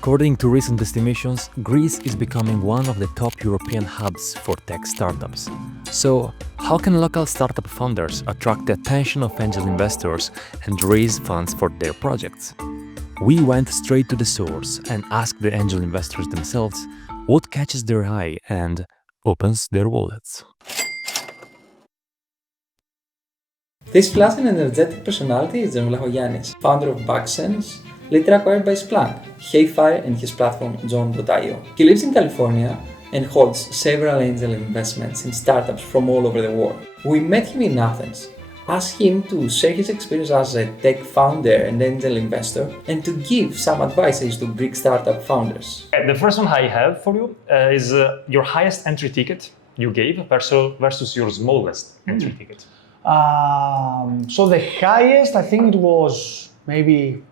According to recent estimations, Greece is becoming one of the top European hubs for tech startups. So, how can local startup founders attract the attention of angel investors and raise funds for their projects? We went straight to the source and asked the angel investors themselves what catches their eye and opens their wallets. This flash and energetic personality is Jon Vlachogiannis, founder of Backsense, later acquired by Splunk, Hayfire and his platform Jon.io. He lives in California and holds several angel investments in startups from all over the world. We met him in Athens, asked him to share his experience as a tech founder and angel investor, and to give some advices to Greek startup founders. The first one I have for you is your highest entry ticket you gave versus your smallest entry ticket. So the highest, I think it was maybe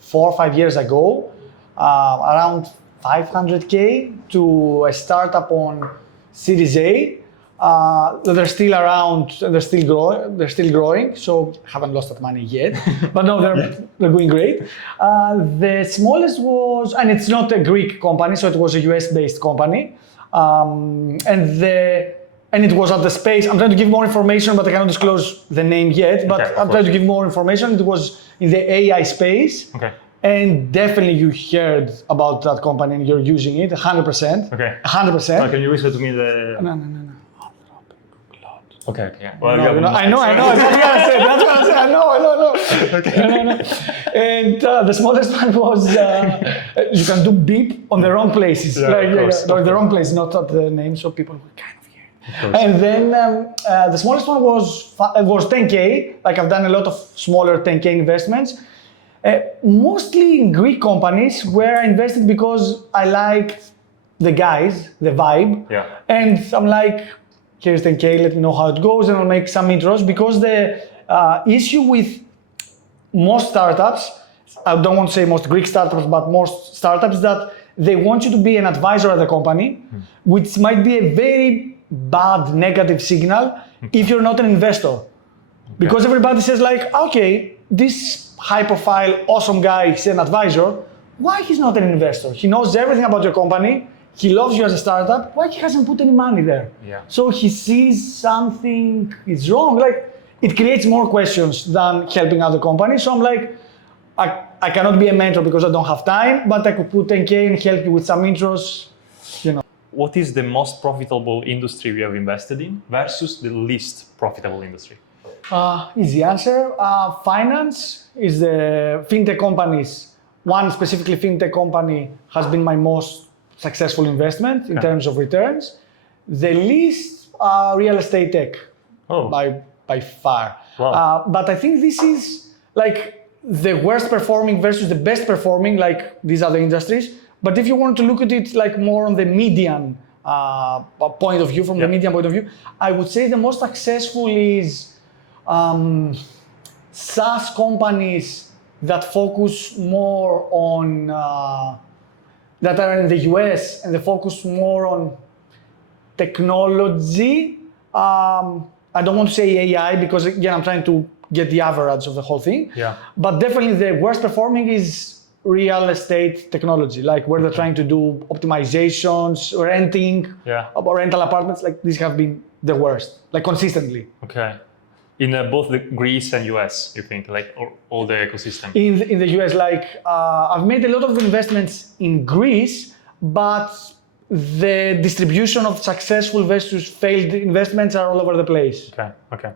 4 or 5 years ago, around 500K to a startup on Series A. They're still around, they're still growing, so haven't lost that money yet. But no, they're going great. The smallest was, and it's not a Greek company, so it was a US-based company. And it was at the space. I'm trying to give more information, but I cannot disclose the name yet. But Okay, I'm trying to give more information. It was in the AI space. Okay. And definitely you heard about that company and you're using it 100%. Okay. 100%. Oh, can you whisper to me the? No. Okay. Well, No, I know. That's what I said. I know. Okay. No. And the smallest one was you can do beep on the wrong places. No, the wrong place, not at the name, so people were kind of hear. And then the smallest one was 10K. Like I've done a lot of smaller 10K investments, mostly in Greek companies where I invested because I liked the guys, the vibe, and I'm like, here's 10K, let me know how it goes, and I'll make some intros. Because the issue with most startups, I don't want to say most Greek startups, but most startups, that they want you to be an advisor at the company, which might be a very bad negative signal if you're not an investor. Because everybody says like, okay, this high profile, awesome guy is an advisor, why he's not an investor? He knows everything about your company, he loves you as a startup, why he hasn't put any money there? So he sees something is wrong. Like, it creates more questions than helping other companies. So I'm like, I cannot be a mentor because I don't have time, but I could put 10K and help you with some intros, you know. What is the most profitable industry you have invested in versus the least profitable industry? Easy answer. Finance is the fintech companies. One specifically fintech company has been my most successful investment in terms of returns. The least real estate tech by far. Wow. But I think this is like the worst performing versus the best performing, like these other industries. But if you want to look at it like more on the median point of view, from the median point of view, I would say the most successful is SaaS companies that focus more on, that are in the US and they focus more on technology. I don't want to say AI because again, I'm trying to get the average of the whole thing. But definitely the worst performing is real estate technology, like where they're trying to do optimizations, renting, rental apartments. Like these have been the worst, like consistently. Okay. In both the Greece and US, you think, like all the ecosystem? In the US, like I've made a lot of investments in Greece, but the distribution of successful versus failed investments are all over the place. Okay.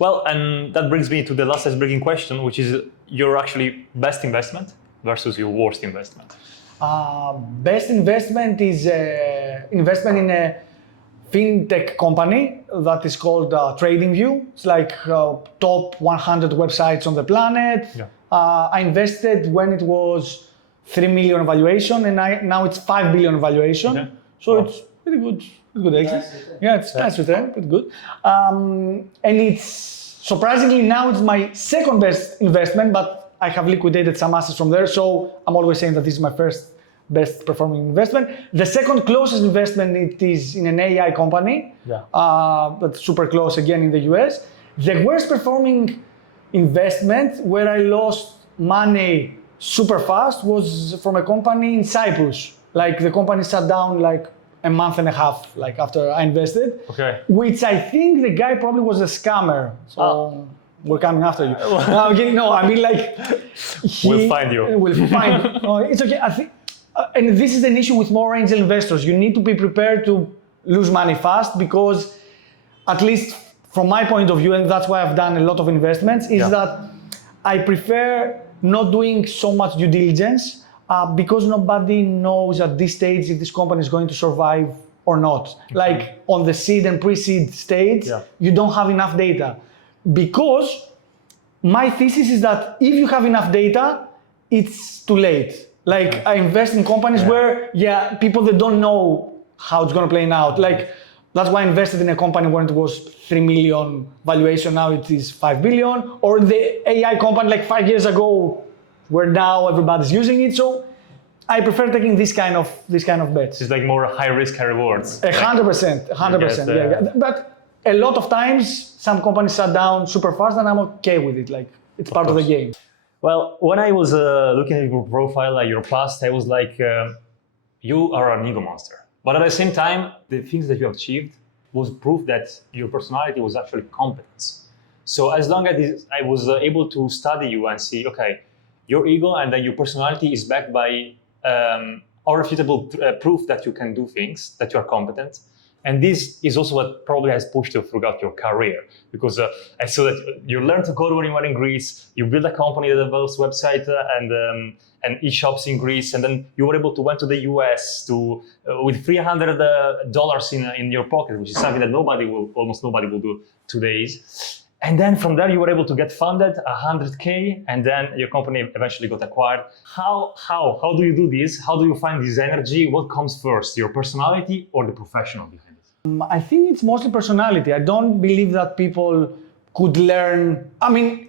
Well, and that brings me to the last icebreaking question, which is your actually best investment versus your worst investment. Best investment is investment in a fintech company that is called TradingView. It's like top 100 websites on the planet. I invested when it was 3 million valuation, and now it's 5 billion valuation. So it's pretty good. Good exit. It's nice return, pretty good. And it's surprisingly now it's my second best investment, but I have liquidated some assets from there. So I'm always saying that this is my first best performing investment. The second closest investment, it is in an AI company. That's super close again in the US. The worst performing investment where I lost money super fast was from a company in Cyprus. Like the company shut down like a month and a half like after I invested. Okay. Which I think the guy probably was a scammer. So we're coming after you. No, okay, no, I mean like We'll find you. We'll find you. No, it's okay. I think, and this is an issue with more angel investors. You need to be prepared to lose money fast because, at least from my point of view, and that's why I've done a lot of investments, is that I prefer not doing so much due diligence because nobody knows at this stage if this company is going to survive or not. Like on the seed and pre-seed stage, you don't have enough data. Because my thesis is that if you have enough data, it's too late. Like I invest in companies where, people that don't know how it's gonna play out. Like that's why I invested in a company when it was 3 million valuation, now it is 5 billion. Or the AI company like 5 years ago, where now everybody's using it. So I prefer taking this kind of bets. It's like more high risk, high rewards. 100%. But a lot of times, some companies shut down super fast, and I'm okay with it. Like it's part of the game. Well, when I was looking at your profile, like your past, I was like, you are an ego monster. But at the same time, the things that you have achieved was proof that your personality was actually competence. So as long as I was able to study you and see, okay, your ego and then your personality is backed by irrefutable proof that you can do things, that you are competent. And this is also what probably has pushed you throughout your career, because I saw that you learned to code when you were in Greece, you built a company that develops website and e-shops in Greece, and then you were able to went to the US with $300 in your pocket, which is something that almost nobody will do today. And then from there, you were able to get funded 100K, and then your company eventually got acquired. How do you do this? How do you find this energy? What comes first, your personality or the professional behind it? I think it's mostly personality. I don't believe that people could learn. I mean,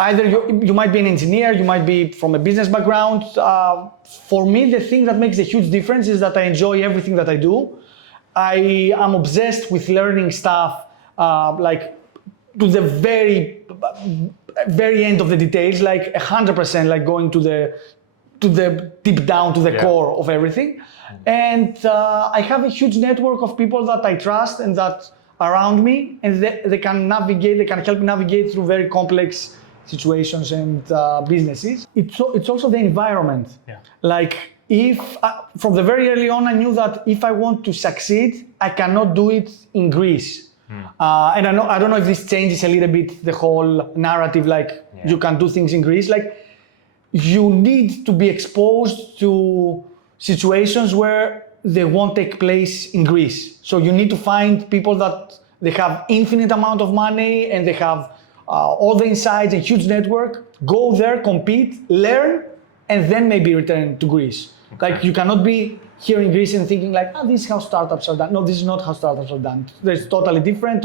either you might be an engineer, you might be from a business background. For me, the thing that makes a huge difference is that I enjoy everything that I do. I am obsessed with learning stuff, like to the very end of the details, like 100%, like going to the deep down to the core of everything. And I have a huge network of people that I trust and that are around me, and they can help me navigate through very complex situations and businesses. It's also the environment. Like if from the very early on, I knew that if I want to succeed, I cannot do it in Greece. And I don't know if this changes a little bit the whole narrative, like you can do things in Greece. Like you need to be exposed to situations where they won't take place in Greece. So you need to find people that they have infinite amount of money and they have all the insights and huge network. Go there, compete, learn, and then maybe return to Greece. Like you cannot be here in Greece and thinking like, this is how startups are done. No, this is not how startups are done. There's totally different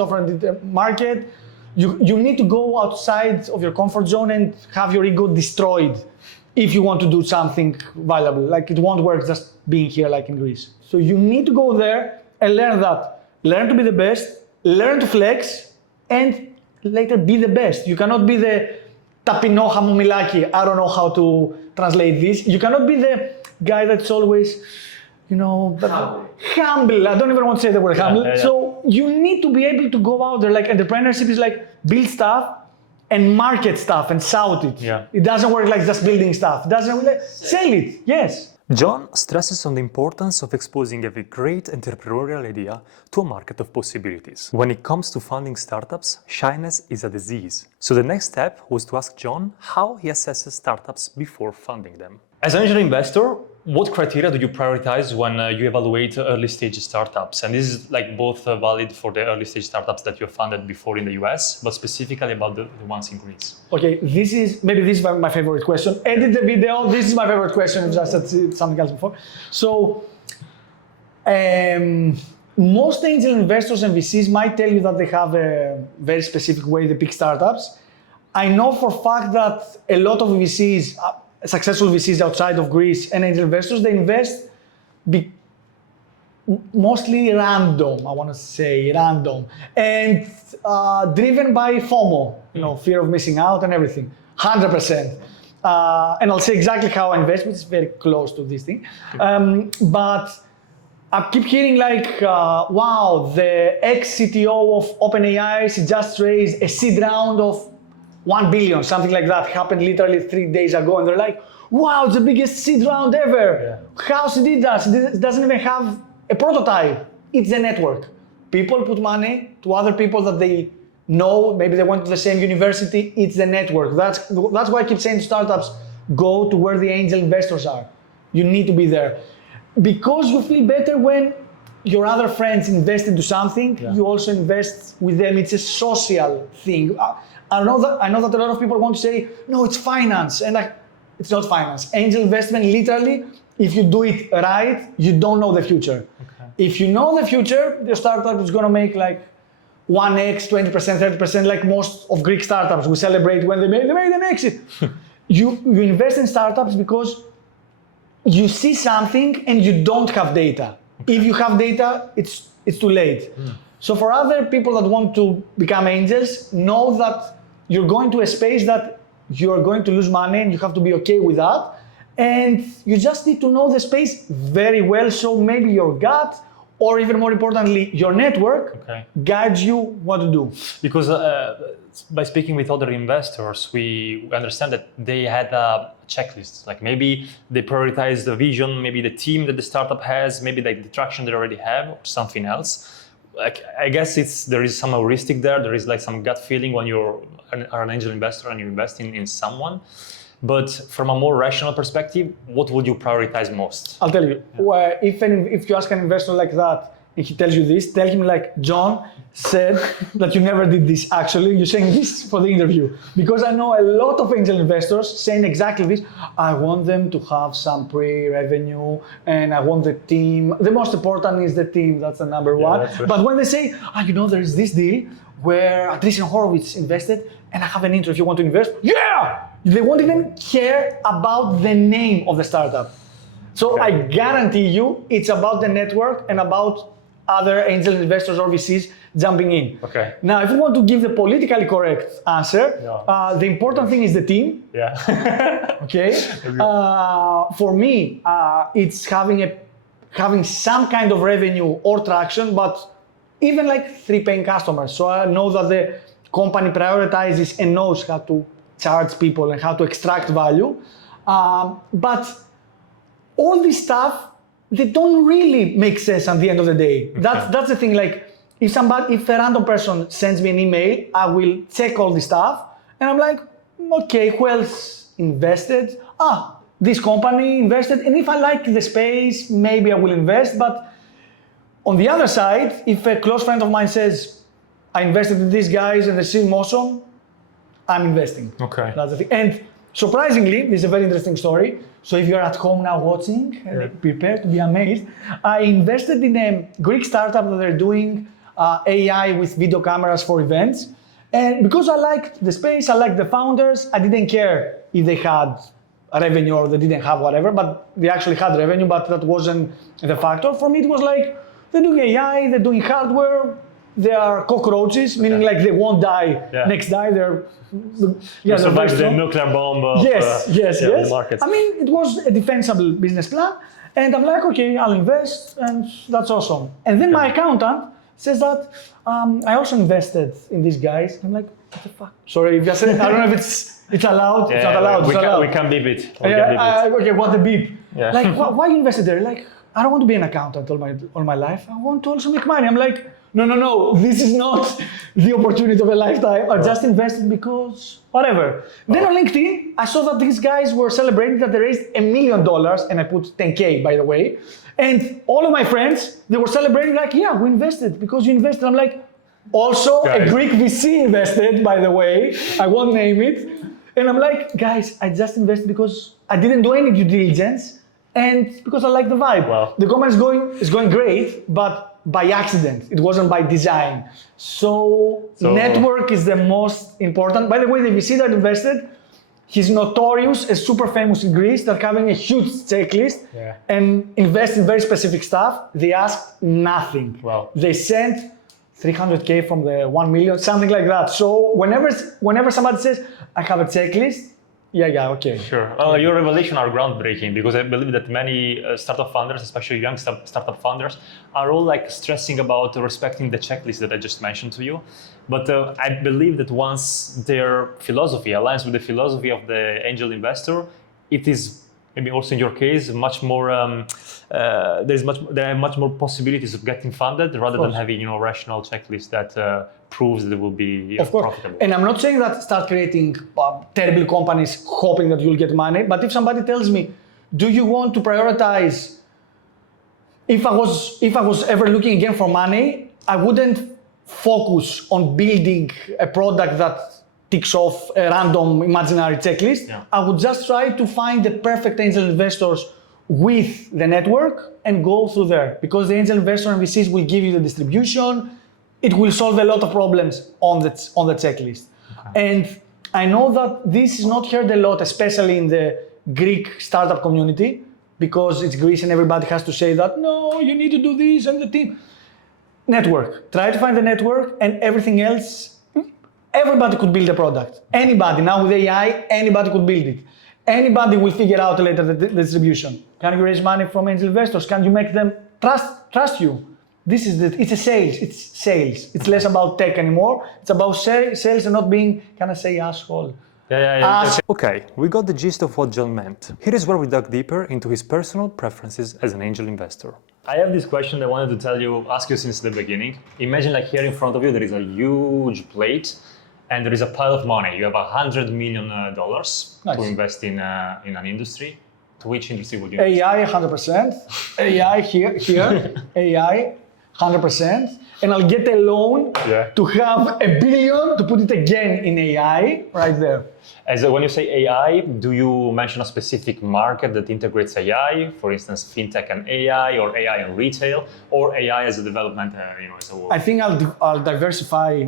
market. You need to go outside of your comfort zone and have your ego destroyed if you want to do something valuable. Like it won't work just being here like in Greece. So you need to go there and learn that. Learn to be the best, learn to flex, and later be the best. You cannot be the tapino hamomilaki. I don't know how to translate this. You cannot be the guy that's always, humble. I don't even want to say the word humble. So you need to be able to go out there. Like entrepreneurship is like build stuff and market stuff and shout it. It doesn't work like just building stuff. It doesn't like sell it. Yes. Jon stresses on the importance of exposing every great entrepreneurial idea to a market of possibilities. When it comes to funding startups, shyness is a disease. So the next step was to ask Jon how he assesses startups before funding them. As an angel investor, what criteria do you prioritize when you evaluate early stage startups? And this is like both valid for the early stage startups that you have funded before in the US, but specifically about the ones in Greece. Okay, this is my favorite question. Edit the video, this is my favorite question, just said something else before. So, most angel investors and VCs might tell you that they have a very specific way they pick startups. I know for a fact that a lot of VCs, successful VCs outside of Greece and angel investors, they invest mostly random, I want to say random, and driven by FOMO, fear of missing out and everything, 100%. and I'll say exactly how I invest, which is very close to this thing. But I keep hearing like, wow, the ex-CTO of OpenAI just raised a seed round of 1 billion, something like that, happened literally 3 days ago, and they're like, wow, it's the biggest seed round ever. How she did that? It doesn't even have a prototype. It's a network. People put money to other people that they know, maybe they went to the same university, it's the network. That's why I keep saying to startups, go to where the angel investors are. You need to be there. Because you feel better when your other friends invest into something, you also invest with them. It's a social thing. I know that a lot of people want to say, no, it's finance. And it's not finance. Angel investment, literally, if you do it right, you don't know the future. Okay. If you know the future, your startup is going to make like 1x, 20%, 30%, like most of Greek startups. We celebrate when they made an exit. You invest in startups because you see something and you don't have data. Okay. If you have data, it's too late. So for other people that want to become angels, know that you're going to a space that you're going to lose money and you have to be okay with that. And you just need to know the space very well, so maybe your gut, or even more importantly, your network guides you what to do. Because by speaking with other investors, we understand that they had a checklist. Like maybe they prioritize the vision, maybe the team that the startup has, maybe like the traction they already have, or something else. Like I guess there is some heuristic there. There is like some gut feeling when you're an angel investor and you invest in someone. But from a more rational perspective, what would you prioritize most? I'll tell you. Well, if you ask an investor like that, and he tells you this, tell him like, John said that you never did this. Actually, you're saying this for the interview. Because I know a lot of angel investors saying exactly this. I want them to have some pre-revenue and I want the team. The most important is the team. That's the number one. Right. But when they say, there is this deal where Andreessen Horowitz invested and I have an intro if you want to invest. Yeah! They won't even care about the name of the startup. So I guarantee you it's about the network and about other angel investors or VCs jumping in. Okay. Now, if you want to give the politically correct answer, the important thing is the team. Yeah. Okay. For me, it's having some kind of revenue or traction, but even like 3 paying customers. So I know that the company prioritizes and knows how to charge people and how to extract value. But all this stuff, they don't really make sense at the end of the day. Okay. That's the thing. Like if a random person sends me an email, I will check all this stuff and I'm like, okay, who else invested? This company invested. And if I like the space, maybe I will invest. But on the other side, if a close friend of mine says, I invested in these guys and they seem awesome, I'm investing. Okay. That's the thing. And surprisingly, this is a very interesting story. So if you're at home now watching, prepare to be amazed. I invested in a Greek startup that they're doing AI with video cameras for events. And because I liked the space, I liked the founders, I didn't care if they had a revenue or they didn't have whatever, but they actually had revenue, but that wasn't the factor. For me, it was like, they're doing AI, they're doing hardware, they are cockroaches, meaning like they won't die. Next die, they're survive the nuclear bomb of the market. I mean, it was a defensible business plan, and I'm like, okay, I'll invest, and that's awesome. And then my accountant says that I also invested in these guys. I'm like, what the fuck? Sorry, if I said, I don't know if it's allowed. It's not allowed. We can beep it. Okay, what the beep? Yeah. Like, why you invested there? Like, I don't want to be an accountant all my life. I want to also make money. I'm like, no, this is not the opportunity of a lifetime. I just invested because whatever. Then on LinkedIn, I saw that these guys were celebrating that they raised $1 million, and I put 10K, by the way. And all of my friends, they were celebrating like, yeah, we invested because you invested. I'm like, also a Greek VC invested, by the way. I won't name it. And I'm like, guys, I just invested because I didn't do any due diligence and because I like the vibe. Wow. The company is going great, but by accident. It wasn't by design. So network is the most important. By the way, the VC that invested, he's notorious, is super famous in Greece, that having a huge checklist and invest in very specific stuff. They asked nothing. Wow. They sent 300K from the 1 million, something like that. So whenever somebody says, I have a checklist, Yeah, okay. Sure. Your revelation are groundbreaking because I believe that many startup founders, especially young startup founders, are all like stressing about respecting the checklist that I just mentioned to you. But I believe that once their philosophy aligns with the philosophy of the angel investor, it is maybe also in your case much more. There are much more possibilities of getting funded rather than having rational checklist that proves that it will be profitable. And I'm not saying that start creating terrible companies hoping that you'll get money, but if somebody tells me, do you want to prioritize, if I was ever looking again for money, I wouldn't focus on building a product that ticks off a random imaginary checklist. Yeah. I would just try to find the perfect angel investors with the network and go through there, because the angel investor and VCs will give you the distribution. It will solve a lot of problems on the checklist. Okay. And I know that this is not heard a lot, especially in the Greek startup community, because it's Greece and everybody has to say that, no, you need to do this and the team. Network. Try to find the network and everything else. Everybody could build a product. Anybody. Now with AI, anybody could build it. Anybody will figure out later the distribution. Can you raise money from angel investors? Can you make them trust you? It's a sales. It's sales. It's less about tech anymore. It's about sales and not being, can I say, asshole? Yeah. Okay, we got the gist of what Jon meant. Here is where we dug deeper into his personal preferences as an angel investor. I have this question I wanted to ask you since the beginning. Imagine like here in front of you, there is a huge plate and there is a pile of money. You have $100 million nice. to invest in an industry. To which industry would you invest? AI, 100%. AI here, AI, 100%. And I'll get a loan to have $1 billion to put it again in AI right there. When you say AI, do you mention a specific market that integrates AI? For instance, fintech and AI, or AI and retail, or AI as a development, as a whole? I think I'll diversify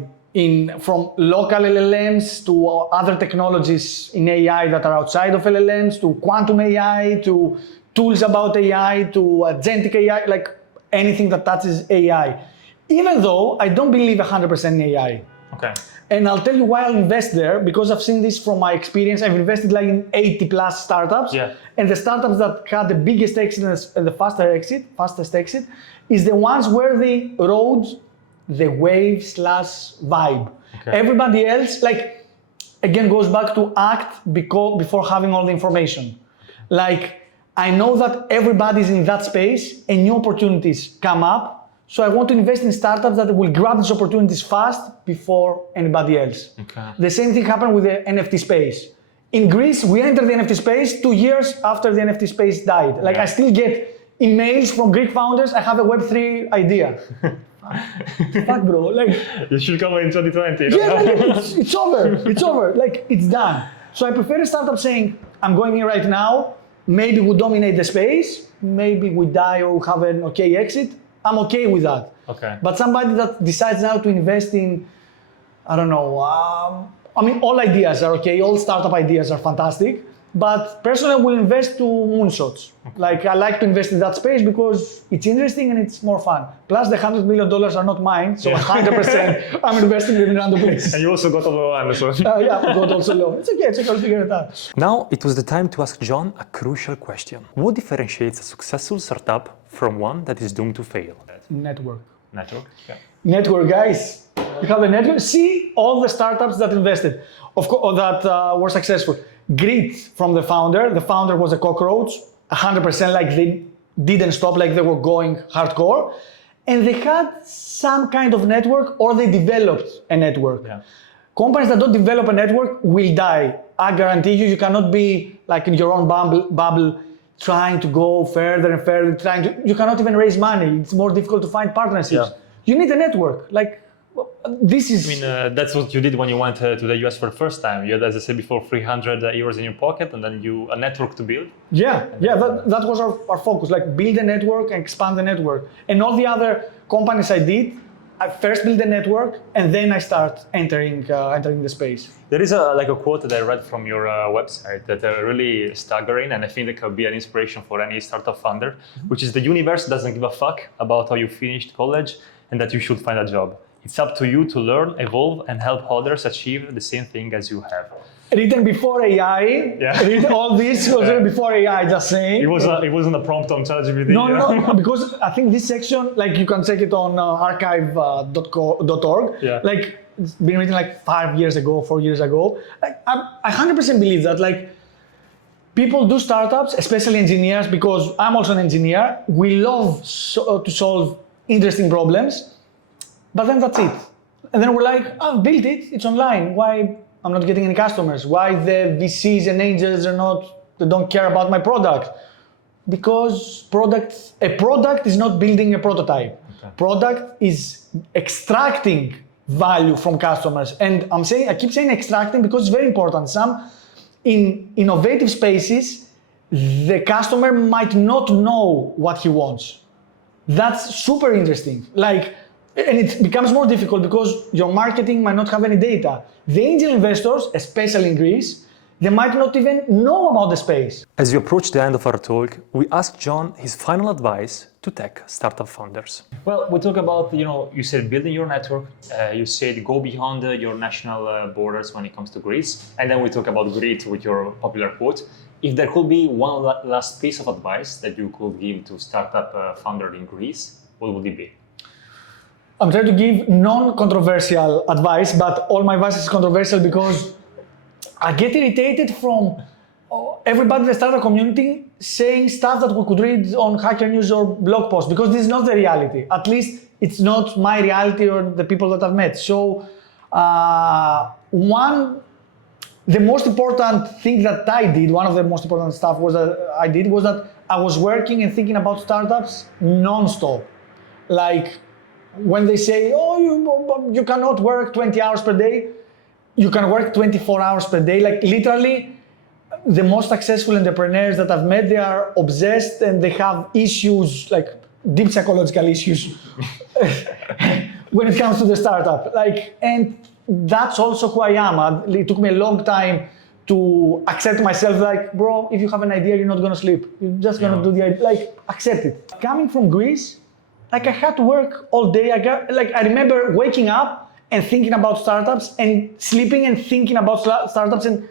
from local LLMs to other technologies in AI that are outside of LLMs, to quantum AI, to tools about AI, to agentic AI, like anything that touches AI. Even though I don't believe 100% in AI. Okay. And I'll tell you why I'll invest there, because I've seen this from my experience. I've invested like in 80 plus startups. Yeah. And the startups that had the biggest exit and the fastest exit is the ones where they rode the wave/vibe. Okay. Everybody else, like, again, goes back to act before having all the information. Like, I know that everybody's in that space and new opportunities come up. So I want to invest in startups that will grab these opportunities fast before anybody else. Okay. The same thing happened with the NFT space. In Greece, we entered the NFT space 2 years after the NFT space died. Like, I still get emails from Greek founders, I have a Web3 idea. Fuck, bro. Like, you should come in 2020. Yeah, like, it's over. It's over. Like, it's done. So I prefer a startup saying, I'm going in right now. Maybe we dominate the space. Maybe we die or have an okay exit. I'm okay with that. Okay. But somebody that decides now to invest in, I don't know, all ideas are okay. All startup ideas are fantastic. But personally, I will invest to moonshots. Okay. Like, I like to invest in that space because it's interesting and it's more fun. Plus, the $100 million are not mine, so 100% I'm investing in random places. And you also got a loan as well. Yeah, I got also loan. It's okay, I'll figure it out. Now, it was the time to ask Jon a crucial question. What differentiates a successful startup from one that is doomed to fail? Network. Network, yeah. Network, guys. You have a network. See all the startups that invested, of course, that were successful. Grit from the founder. The founder was a cockroach, 100%, like they didn't stop, like they were going hardcore. And they had some kind of network, or they developed a network. Yeah. Companies that don't develop a network will die. I guarantee you, you cannot be like in your own bubble trying to go further and further, you cannot even raise money. It's more difficult to find partnerships. Yeah. You need a network. Like, this is... that's what you did when you went to the US for the first time. You had, as I said before, 300 euros in your pocket, and then a network to build. Yeah, that was our focus, like build a network and expand the network. And all the other companies I did, I first build a network, and then I start entering the space. There is a quote that I read from your website that are really staggering, and I think that could be an inspiration for any startup founder, which is the universe doesn't give a fuck about how you finished college and that you should find a job. It's up to you to learn, evolve, and help others achieve the same thing as you have. written before AI. Yeah. All this was written before AI, just saying. It wasn't a prompt on ChatGPT. No, because I think this section, like you can check it on archive.org. Yeah. Like it's been written like 5 years ago, 4 years ago. Like, I 100% believe that like people do startups, especially engineers, because I'm also an engineer. We love to solve interesting problems, but then that's it. And then we're like, I've built it, it's online. Why I'm not getting any customers? Why the VCs and angels they don't care about my product? Because a product is not building a prototype. Okay. Product is extracting value from customers. And I keep saying extracting because it's very important. In innovative spaces, the customer might not know what he wants. That's super interesting. And it becomes more difficult because your marketing might not have any data. The angel investors, especially in Greece, they might not even know about the space. As we approach the end of our talk, we asked Jon his final advice to tech startup founders. Well, we talk about, you said building your network, you said go beyond your national borders when it comes to Greece, and then we talk about grit with your popular quote. If there could be one last piece of advice that you could give to startup founder in Greece, what would it be? I'm trying to give non-controversial advice, but all my advice is controversial because I get irritated from everybody in the startup community saying stuff that we could read on Hacker News or blog posts, because this is not the reality. At least it's not my reality or the people that I've met. So the most important thing that I did, one of the most important stuff was that I was working and thinking about startups non-stop. Like when they say, you cannot work 20 hours per day, you can work 24 hours per day. Like literally, the most successful entrepreneurs that I've met, they are obsessed and they have issues, like deep psychological issues when it comes to the startup. And that's also who I am. It took me a long time to accept myself, like, bro, if you have an idea, you're not gonna sleep. You're just gonna do the idea, accept it. Coming from Greece, I had to work all day. I remember waking up and thinking about startups and sleeping and thinking about startups and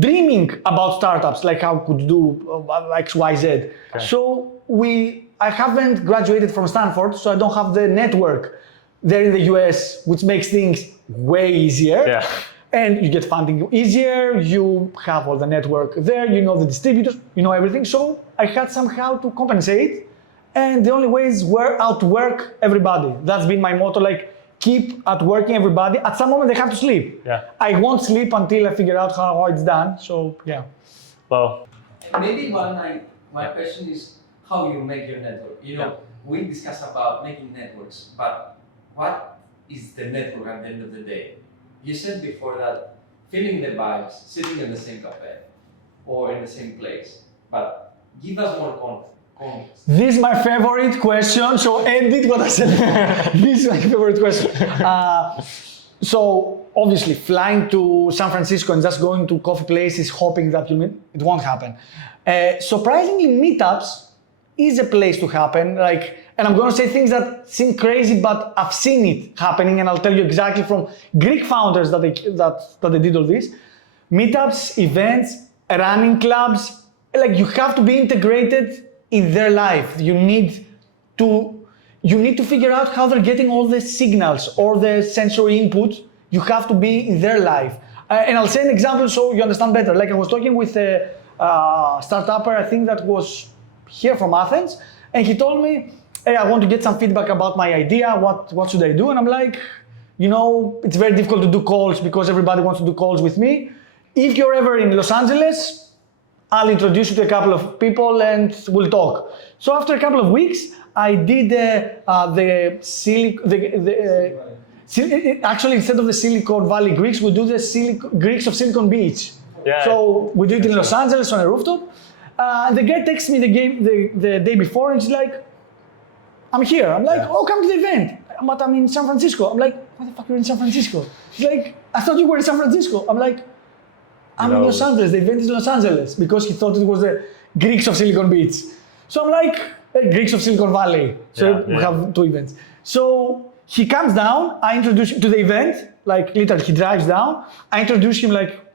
dreaming about startups, like how could do X, Y, Z. Okay. So I haven't graduated from Stanford, so I don't have the network there in the US, which makes things way easier. Yeah. And you get funding easier, you have all the network there, you know the distributors, you know everything. So I had somehow to compensate. And the only way is outwork everybody. That's been my motto, keep outworking everybody. At some moment they have to sleep. Yeah. I won't sleep until I figure out how it's done. So yeah. Well. Maybe my question is how you make your network. We discuss about making networks, but what is the network at the end of the day? You said before that feeling the vibes, sitting in the same cafe or in the same place, but give us more context. This is my favorite question, so edit what I said. This is my favorite question. So obviously flying to San Francisco and just going to coffee places hoping that it won't happen. Surprisingly, meetups is a place to happen. And I'm going to say things that seem crazy, but I've seen it happening, and I'll tell you exactly from Greek founders that they did all this. Meetups, events, running clubs, you have to be integrated in their life. You need to figure out how they're getting all the signals or the sensory input. You have to be in their life. And I'll say an example so you understand better. I was talking with a startupper, I think that was here from Athens, and he told me, hey, I want to get some feedback about my idea, what should I do? And I'm like, it's very difficult to do calls because everybody wants to do calls with me. If you're ever in Los Angeles, I'll introduce you to a couple of people and we'll talk. So after a couple of weeks, I did actually instead of the Silicon Valley Greeks, we do the Greeks of Silicon Beach. Yeah. So we do it in Los Angeles on a rooftop. The guy texts me the day before and she's like, I'm here. I'm like, oh, come to the event. But I'm in San Francisco. I'm like, what the fuck, you're in San Francisco? She's like, I thought you were in San Francisco. I'm like, I'm in Los Angeles, the event is in Los Angeles, because he thought it was the Greeks of Silicon Beach. So I'm like, Greeks of Silicon Valley. So we have two events. So he comes down, I introduce him to the event, literally he drives down, I introduce him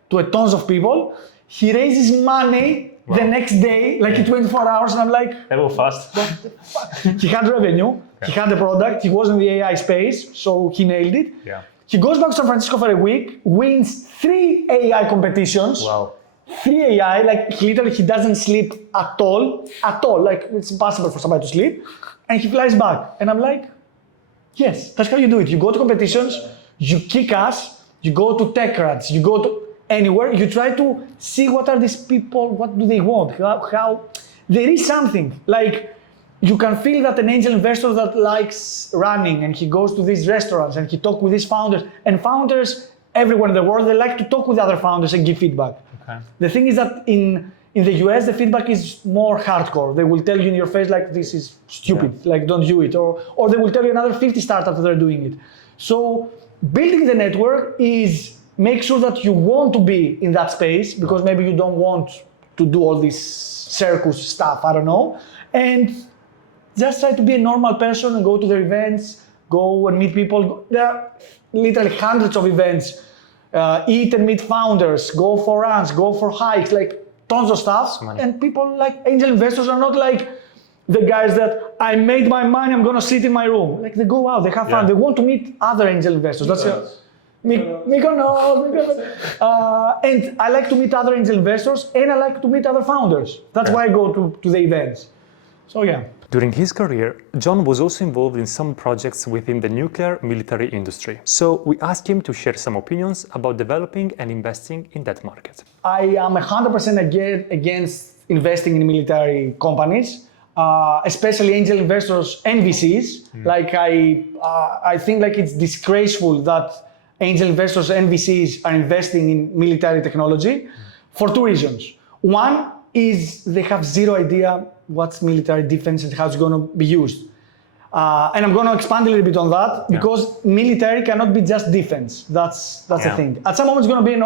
to a tons of people. He raises money the next day, like in 24 hours, and I'm like, That was fast. what the fuck? He had revenue, he had the product, he was in the AI space, so he nailed it. Yeah. He goes back to San Francisco for a week, wins 3 AI competitions. Wow. 3 AI, like he doesn't sleep at all, like it's impossible for somebody to sleep. And he flies back. And I'm like, yes, that's how you do it. You go to competitions, you kick ass, you go to tech rats, you go to anywhere, you try to see what are these people, what do they want, how there is something. Like, you can feel that an angel investor that likes running and he goes to these restaurants and he talks with these founders, and founders everywhere in the world, they like to talk with other founders and give feedback. Okay. The thing is that in the US, the feedback is more hardcore. They will tell you in your face, like, this is stupid, like, don't do it. Or they will tell you another 50 startups that are doing it. So building the network is make sure that you want to be in that space, because maybe you don't want to do all this circus stuff, I don't know. And just try to be a normal person and go to their events, go and meet people. There are literally hundreds of events. Eat and meet founders, go for runs, go for hikes, like tons of stuff. And people like angel investors are not like the guys that I made my money, I'm gonna sit in my room. Like, they go out, they have fun, they want to meet other angel investors. That's Mykonos. And I like to meet other angel investors, and I like to meet other founders. That's why I go to the events. So yeah. During his career, Jon was also involved in some projects within the nuclear military industry. So we asked him to share some opinions about developing and investing in that market. I am 100% against investing in military companies, especially angel investors and VCs. Like, I think like it's disgraceful that angel investors and VCs are investing in military technology for 2 reasons. One is they have zero idea what's military defense and how it's going to be used. And I'm going to expand a little bit on that, because military cannot be just defense. That's the thing. At some moment, it's going to be an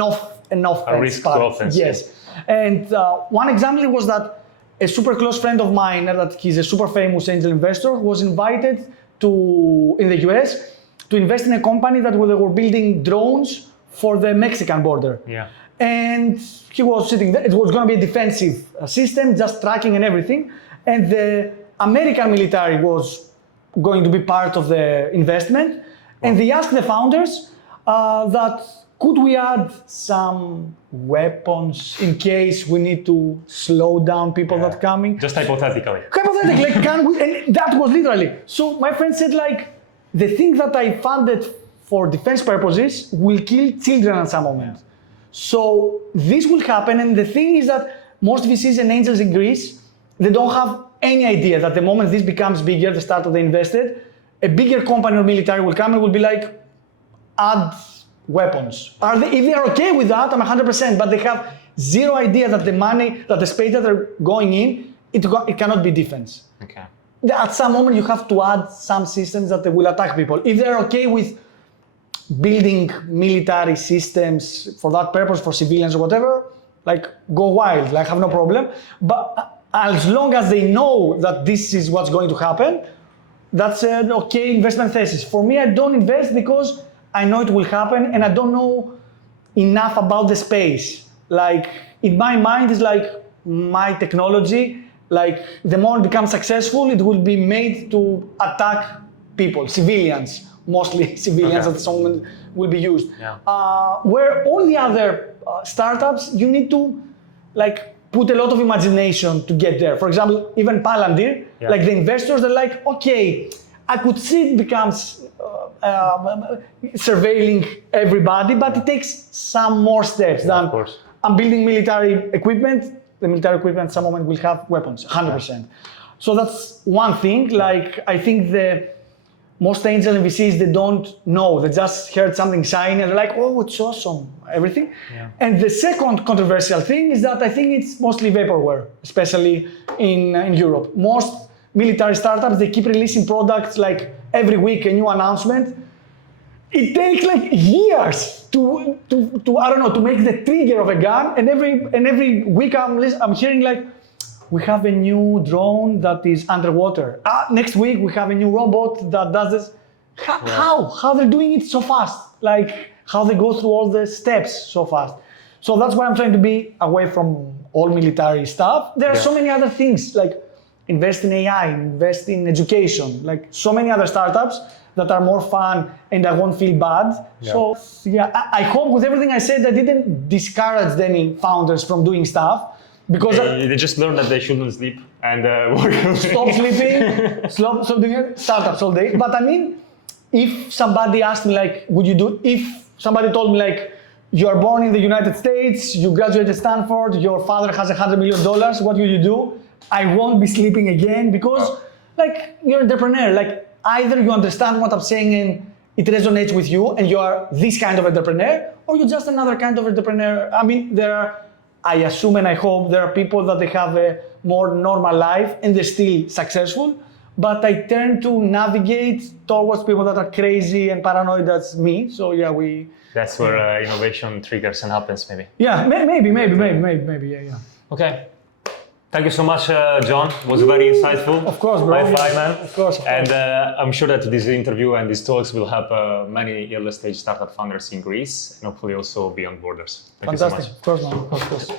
offense. A risk to offense. Yes. And one example was that a super close friend of mine, that he's a super famous angel investor, was invited in the US to invest in a company that they were building drones for the Mexican border. Yeah. And he was sitting there. It was going to be a defensive system, just tracking and everything. And the American military was going to be part of the investment. And they asked the founders that could we add some weapons in case we need to slow down people that are coming? Just hypothetically. Hypothetically, like, can we? And that was literally. So my friend said, like, the thing that I funded for defense purposes will kill children at some moment. So this will happen, and the thing is that most VCs and angels in Greece, they don't have any idea that the moment this becomes bigger, the startup they invested, a bigger company or military will come and will be like, add weapons. If they are okay with that, I'm 100%, but they have zero idea that the money, that the space that they're going in, it cannot be defense. Okay. At some moment, you have to add some systems that will attack people. If they're okay with building military systems for that purpose, for civilians or whatever, like, go wild, like, have no problem. But as long as they know that this is what's going to happen, that's an okay investment thesis. For me, I don't invest because I know it will happen and I don't know enough about the space. Like, in my mind, it's like my technology, like, the moment it becomes successful, it will be made to attack people, civilians. Mostly civilians at some moment will be used. Yeah. Where all the other startups, you need to, like, put a lot of imagination to get there. For example, even Palantir, like, the investors, they're like, okay, I could see it becomes surveilling everybody, but it takes some more steps than of course. I'm building military equipment. The military equipment at some moment will have weapons, 100%. So that's one thing. Like, I think most angel and VCs, they don't know. They just heard something shiny and they're like, oh, it's awesome, everything. Yeah. And the second controversial thing is that I think it's mostly vaporware, especially in Europe. Most military startups, they keep releasing products like every week, a new announcement. It takes like years to I don't know, to make the trigger of a gun. And every week I'm hearing like, we have a new drone that is underwater. Next week we have a new robot that does this. How they're doing it so fast? Like, how they go through all the steps so fast. So that's why I'm trying to be away from all military stuff. There are so many other things, like invest in AI, invest in education, like so many other startups that are more fun and I won't feel bad. Yeah. So yeah, I hope with everything I said, I didn't discourage any founders from doing stuff, because They just learned that they shouldn't sleep and work. stop sleeping, stop doing startups all day. But I mean, if somebody asked me like, would you do, if somebody told me like, you are born in the United States, you graduated Stanford, your father has $100 million, what will you do? I won't be sleeping again, because like, you're an entrepreneur. Like, either you understand what I'm saying and it resonates with you and you are this kind of entrepreneur, or you're just another kind of entrepreneur. I mean, I assume and I hope there are people that they have a more normal life and they're still successful, but I tend to navigate towards people that are crazy and paranoid as me. So yeah, That's where innovation triggers and happens, maybe. Yeah, maybe, yeah. Okay. Thank you so much, John. It was very insightful. Of course, bro. High five, man. Of course. And I'm sure that this interview and these talks will help many early stage startup founders in Greece and hopefully also beyond borders. Thank you so much. Fantastic. Of course, man. Of course.